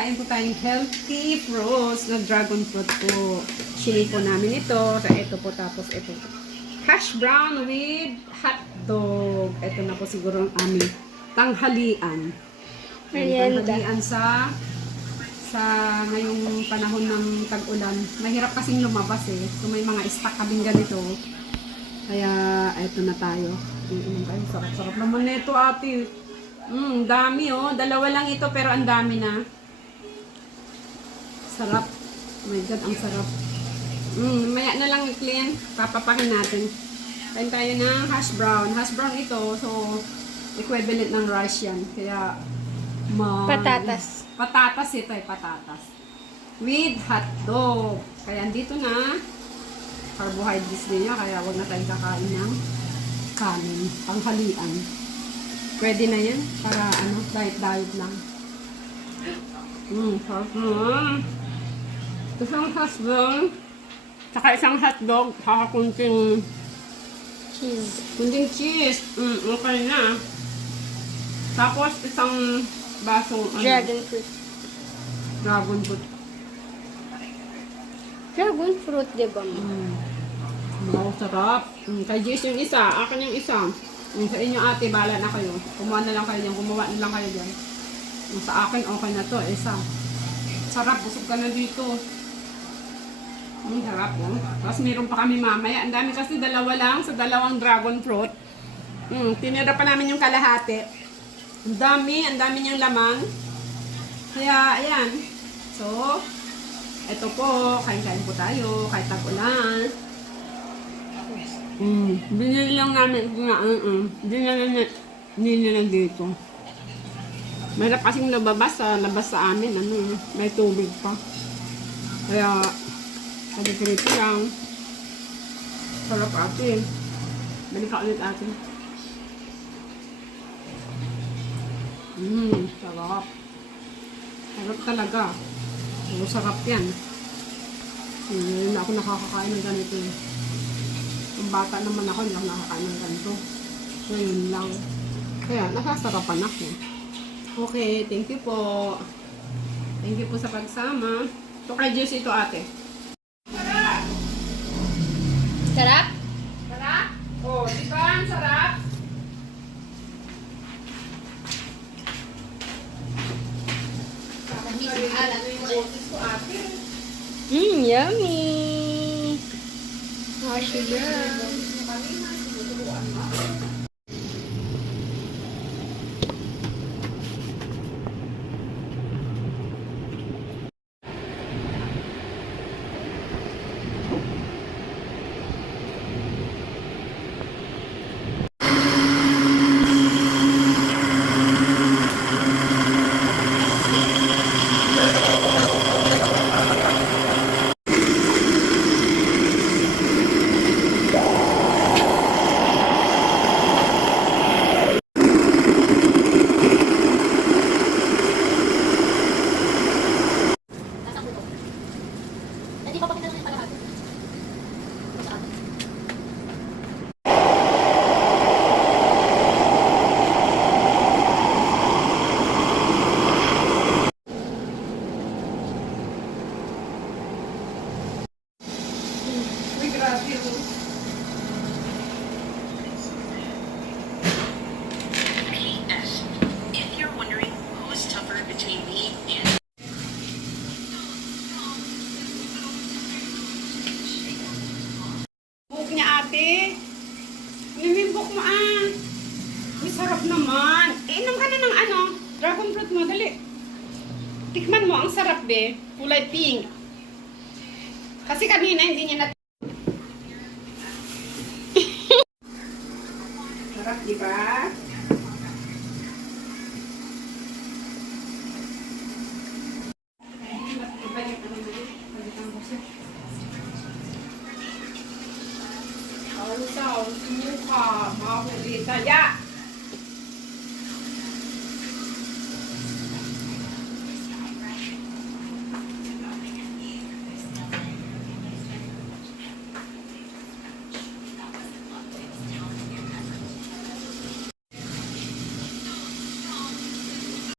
kakain po tayong healthy fruits na dragon fruit po. Chili po namin ito. Ito po, tapos ito. Hash brown with hot dog. Ito na po siguro ang aming tanghalian. Merienda. Tanghalian sa ngayong panahon ng tag-ulan. Mahirap kasing lumabas eh. So may mga stock kaming ganito. Kaya ito na tayo. Iinom tayo. Sarap-sarap naman nito, ate. Dami oh. Dalawa lang ito pero ang dami na. Sarap. Oh my God, ang sarap. Maya na lang i-clean. Papapakin natin. Kain tayo ng hash brown. Hash brown ito. So, equivalent ng rice yan. Kaya, Patatas. Patatas ito ay patatas. With hot dog. Kaya andito na. Carbohydrates din niya. Kaya wag na tayong kakain ng kanin. Panghalian. Pwede na yan. Para diet lang. Sarap na. Isang hotdog. Tsaka isang hotdog. Saka kunting cheese. Okay na. Tapos isang basong Dragon fruit. Dragon fruit. Dragon fruit, diba? Wow, sarap. Kay Jess yung isa. Akin yung isa. Sa inyo ate, bala na kayo. Kumuha na lang kayo dyan. Gumawa na lang kayo dyan. Sa akin, okay na to. Isa. Sarap. Busog ka na dito. Sarap oh. Tapos meron pa kami mamaya. Ang dami kasi dalawa lang sa dalawang dragon fruit. Tinira pa namin yung kalahati. Ang dami niyang laman. Kaya, ayan. So, eto po. Kain-kain po tayo. Kahit tag-ulan. Binili lang namin. Hindi lang dito. Mahirap kasing labas sa amin. May tubig pa. Kaya, sabi-prito lang. Sarap ate. Balik ka ulit ate. Sarap. Sarap talaga. So, sarap yan. Hindi na ako nakakakain ng ganito. Kung bata naman ako, hindi ako nakakain ng ganito. So, yun lang. Kaya, nakasarapan ako. Okay, thank you po. Thank you po sa pagsama. So, kay Jess ito ate. Sarap! Sarap? Sarap? Oh, diba? Ang sarap? Yummy! Oh, sugar. If you're wondering who's tougher between me and Buhok niya ate. Nimimbok mo May sarap naman. Inom ka na ng dragon fruit mo. Dali. Tikman mo. Ang sarap be. Kulay pink. Kasi kanina hindi niya sarap, di ba? Sausaw, suka, mga kulita. Yan!